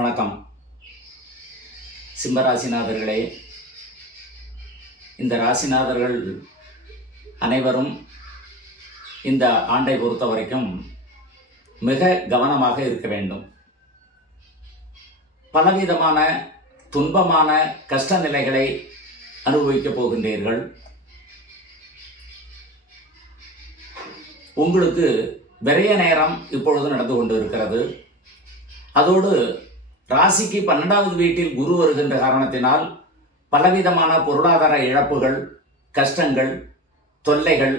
வணக்கம். சிம்மராசிநாதர்களே, இந்த ராசிநாதர்கள் அனைவரும் இந்த ஆண்டை பொறுத்த வரைக்கும் மிக கவனமாக இருக்க வேண்டும். பலவிதமான துன்பமான கஷ்ட நிலைகளை அனுபவிக்கப் போகின்றீர்கள். உங்களுக்கு விரைய நேரம் இப்பொழுது நடந்து கொண்டு இருக்கிறது. அதோடு ராசிக்கு 12வது வீட்டில் குரு வருகின்ற காரணத்தினால் பலவிதமான பொருளாதார இழப்புகள், கஷ்டங்கள், தொல்லைகள்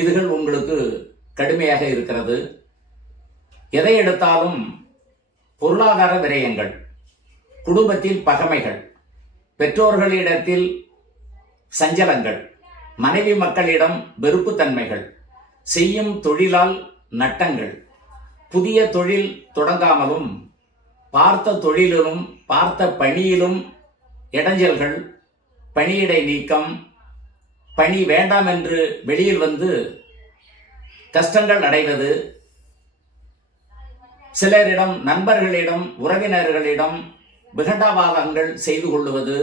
இதுகள் உங்களுக்கு கடுமையாக இருக்கிறது. எதை எடுத்தாலும் பொருளாதார விரயங்கள், குடும்பத்தில் பகைமைகள், பெற்றோர்களிடத்தில் சஞ்சலங்கள், மனைவி மக்களிடம் வெறுப்புத்தன்மைகள், செய்யும் தொழிலால் நட்டங்கள், புதிய தொழில் தொடங்காமலும் பார்த்த தொழிலிலும் பார்த்த பணியிலும் இடைஞ்சல்கள், பணியிடை நீக்கம், பணி வேண்டாம் என்று வெளியில் வந்து கஷ்டங்கள் அடைவது, சிலரிடம் நண்பர்களிடம் உறவினர்களிடம் விகண்டாவாதங்கள் செய்து கொள்ளுவது,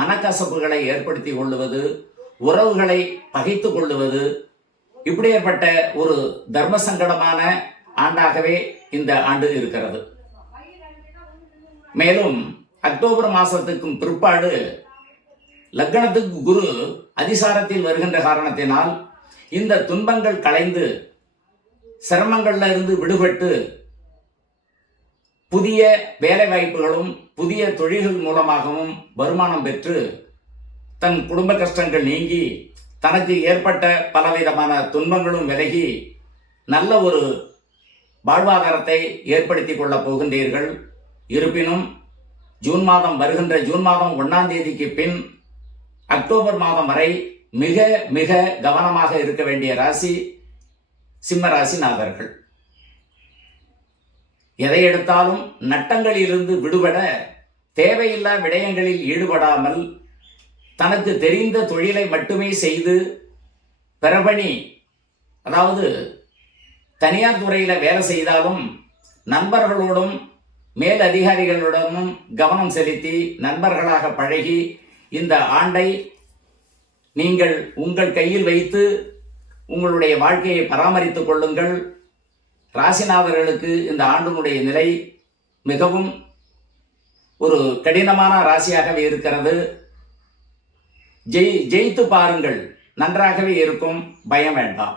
மனக்கசப்புகளை ஏற்படுத்தி கொள்ளுவது, உறவுகளை பகைத்து கொள்ளுவது, இப்படிப்பட்ட ஒரு தர்ம சங்கடமான ஆண்டாகவே இந்த ஆண்டு இருக்கிறது. மேலும் அக்டோபர் மாதத்துக்கும் பிற்பாடு லக்னத்துக்கு குரு அதிசாரத்தில் வருகின்ற காரணத்தினால் இந்த துன்பங்கள் களைந்து சிரமங்கள்ல இருந்து விடுபட்டு புதிய வேலை வாய்ப்புகளும் புதிய தொழில்கள் மூலமாகவும் வருமானம் பெற்று தன் குடும்ப கஷ்டங்கள் நீங்கி தனக்கு ஏற்பட்ட பலவிதமான துன்பங்களும் விலகி நல்ல ஒரு வாழ்வாதாரத்தை ஏற்படுத்தி கொள்ளப் போகின்றீர்கள். இருப்பினும் வருகின்ற ஜூன் மாதம் 1ஆம் தேதிக்கு பின் அக்டோபர் மாதம் வரை மிக மிக கவனமாக இருக்க வேண்டிய ராசி சிம்ம ராசிநாதர்கள். எதை எடுத்தாலும் நட்டங்களிலிருந்து விடுபட தேவையில்லா விடயங்களில் ஈடுபடாமல் தனக்கு தெரிந்த தொழிலை மட்டுமே செய்து பிறபணி, அதாவது தனியார் துறையில் வேலை செய்தாலும் நண்பர்களோடும் மேல் அதிகாரிகளுடனும் கவனம் செலுத்தி நண்பர்களாக பழகி இந்த ஆண்டை நீங்கள் உங்கள் கையில் வைத்து உங்களுடைய வாழ்க்கையை பராமரித்துக் கொள்ளுங்கள். ராசிநாதர்களுக்கு இந்த ஆண்டினுடைய நிலை மிகவும் ஒரு கடினமான ராசியாகவே இருக்கிறது. ஜெயித்து பாருங்கள், நன்றாகவே இருக்கும், பயம் வேண்டாம்.